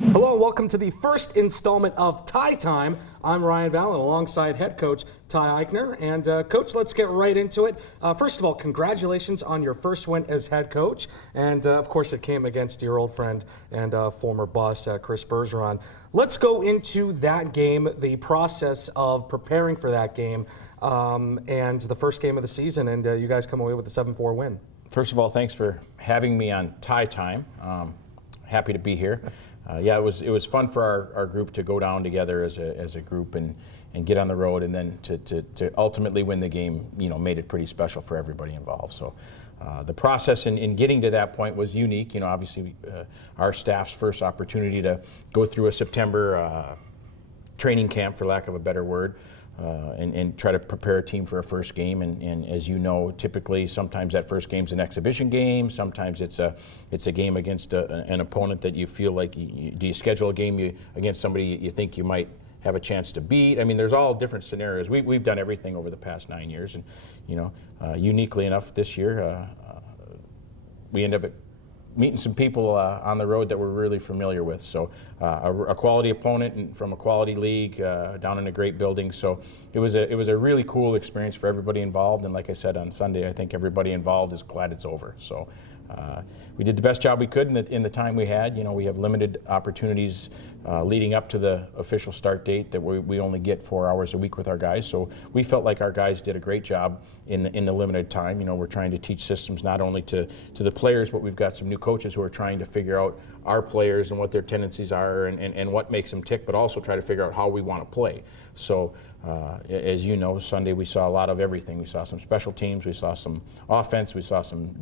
Hello and welcome to the first installment of Tie Time. I'm Ryan Vallon alongside head coach Ty Eichner. And coach, let's get right into it. First of all, congratulations on your first win as head coach. And of course it came against your old friend and former boss, Chris Bergeron. Let's go into that game, the process of preparing for that game, and the first game of the season. And you guys come away with a 7-4 win. First of all, thanks for having me on Tie Time. Happy to be here. Yeah, it was fun for our group to go down together as a group and get on the road, and then to ultimately win the game. Made it pretty special for everybody involved. So the process in getting to that point was unique. Obviously our staff's first opportunity to go through a September training camp, for lack of a better word. And try to prepare a team for a first game, and as you know, typically sometimes that first game's an exhibition game. Sometimes it's a game against an opponent that you feel like do you schedule a game against somebody you think you might have a chance to beat. I mean, there's all different scenarios. We've done everything over the past 9 years, and uniquely enough, this year we end up meeting some people on the road that we're really familiar with. So a quality opponent and from a quality league down in a great building. So it was a really cool experience for everybody involved. And like I said on Sunday, I think everybody involved is glad it's over. So we did the best job we could in the time we had. We have limited opportunities leading up to the official start date that we only get 4 hours a week with our guys. So we felt like our guys did a great job in the limited time. We're trying to teach systems not only to the players, but we've got some new coaches who are trying to figure out our players and what their tendencies are and what makes them tick, but also try to figure out how we want to play. So as you know, Sunday we saw a lot of everything. We saw some special teams, we saw some offense, we saw some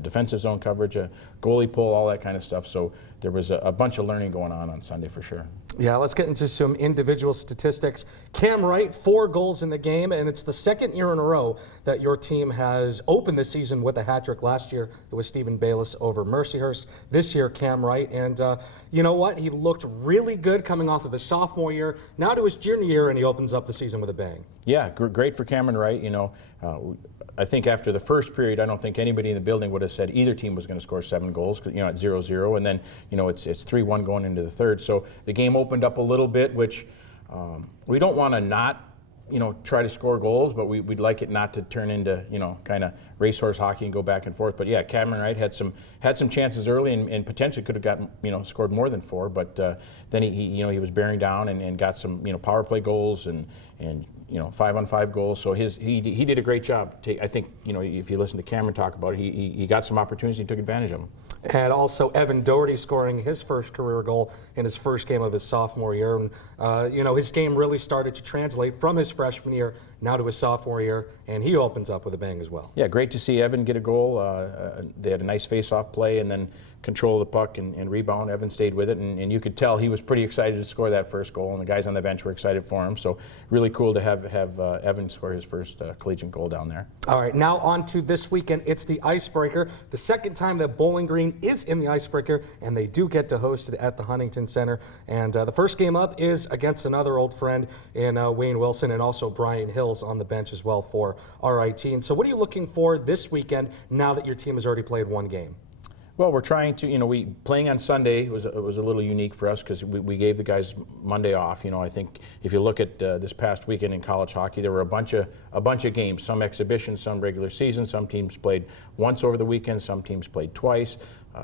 defensive zone coverage, goalie pull, all that kind of stuff. So there was a bunch of learning going on Sunday for sure. Yeah, let's get into some individual statistics. Cam Wright, 4 goals in the game, and it's the second year in a row that your team has opened the season with a hat trick. Last year, it was Stephen Bayless over Mercyhurst. This year, Cam Wright, and you know what? He looked really good coming off of his sophomore year, now to his junior year, and he opens up the season with a bang. Yeah, great for Cameron Wright. I think after the first period, I don't think anybody in the building would have said either team was going to score 7 goals, at 0-0, and then, it's 3-1 going into the third. So the game opened up a little bit, which we don't want to not, try to score goals, but we'd like it not to turn into, kind of racehorse hockey and go back and forth. But yeah, Cameron Wright had some chances early and potentially could have gotten, scored more than 4, but then he was bearing down and got some, power play goals and 5-on-5 goals. So he did a great job. I think, if you listen to Cameron talk about it, he got some opportunities and he took advantage of them. And also Evan Doherty scoring his first career goal in his first game of his sophomore year. And, his game really started to translate from his freshman year now to his sophomore year, and he opens up with a bang as well. Yeah, great to see Evan get a goal. They had a nice face-off play and then control the puck and rebound. Evan stayed with it, and you could tell he was pretty excited to score that first goal, and the guys on the bench were excited for him. So really cool to have Evan score his first collegiate goal down there. All right, now on to this weekend. It's the Icebreaker, the second time that Bowling Green is in the Icebreaker, and they do get to host it at the Huntington Center. And the first game up is against another old friend in Wayne Wilson, and also Brian Hills on the bench as well for RIT. And so what are you looking for this weekend now that your team has already played 1 game? Well, we're trying to, playing on Sunday was a little unique for us because we gave the guys Monday off. I think if you look at this past weekend in college hockey, there were a bunch of games, some exhibitions, some regular season. Some teams played once over the weekend, some teams played twice.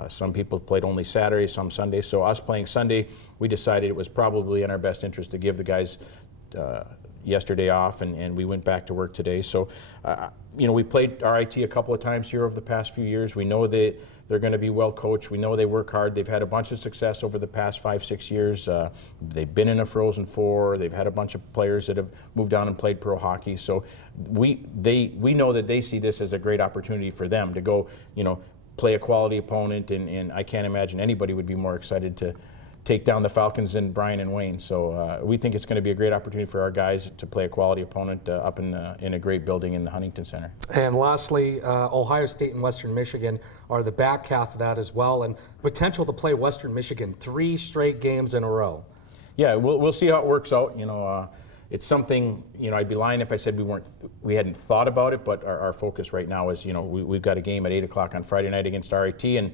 Some people played only Saturday, some Sunday. So us playing Sunday, we decided it was probably in our best interest to give the guys yesterday off, and we went back to work today. So, we played RIT a couple of times here over the past few years. We know that they're going to be well coached. We know they work hard. They've had a bunch of success over the past 5-6 years. They've been in a Frozen Four. They've had a bunch of players that have moved on and played pro hockey. So we know that they see this as a great opportunity for them to go, play a quality opponent, and I can't imagine anybody would be more excited to take down the Falcons and Brian and Wayne. So we think it's going to be a great opportunity for our guys to play a quality opponent up in a great building in the Huntington Center. And lastly, Ohio State and Western Michigan are the back half of that as well, and potential to play Western Michigan 3 straight games in a row. Yeah, we'll see how it works out. it's something, I'd be lying if I said we hadn't thought about it, but our focus right now is, we've got a game at 8 o'clock on Friday night against RIT, and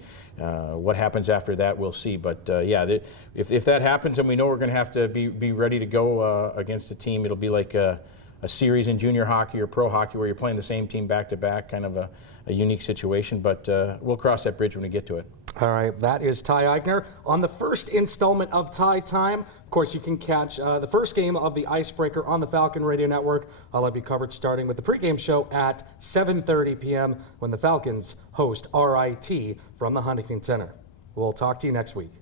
what happens after that, we'll see. But if that happens and we know we're going to have to be ready to go against a team, it'll be like a series in junior hockey or pro hockey where you're playing the same team back to back, kind of a unique situation, but we'll cross that bridge when we get to it. All right, that is Ty Eichner on the first installment of Ty Time. Of course, you can catch the first game of the Icebreaker on the Falcon Radio Network. I'll have you covered starting with the pregame show at 7:30 p.m. when the Falcons host RIT from the Huntington Center. We'll talk to you next week.